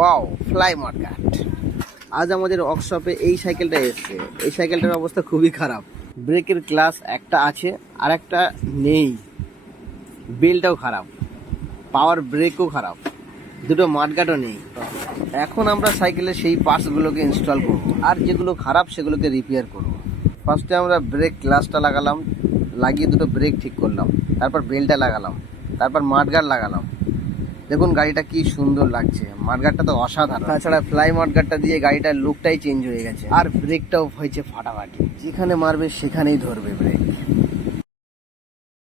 Wow, fly mudguard. আজ আমাদের ওয়ার্কশপে এই সাইকেলটা এসছে। এই সাইকেলটার অবস্থা খুবই খারাপ। ব্রেকের ক্লাস একটা আছে আর একটা নেই, বেলটাও খারাপ, পাওয়ার ব্রেকও খারাপ, দুটো মাডগার্ডও নেই। এখন আমরা সাইকেলের সেই পার্টসগুলোকে ইনস্টল করব আর যেগুলো খারাপ সেগুলোকে রিপেয়ার করব। ফার্স্টে আমরা ব্রেক ক্লাসটা লাগালাম, লাগিয়ে দুটো ব্রেক ঠিক করলাম, তারপর বেলটা লাগালাম, তারপর মাডগার্ড লাগালাম। দেখুন গাড়িটা কি সুন্দর লাগছে, মাডগার্ডটা তো অসাধারণ। তাছাড়া ফ্লাই মাডগার্ডটা দিয়ে গাড়িটার লুকটাই চেঞ্জ হয়ে গেছে, আর ব্রেকটাও হয়েছে ফাটাফাটি, যেখানে মারবে সেখানেই ধরবে ব্রেক।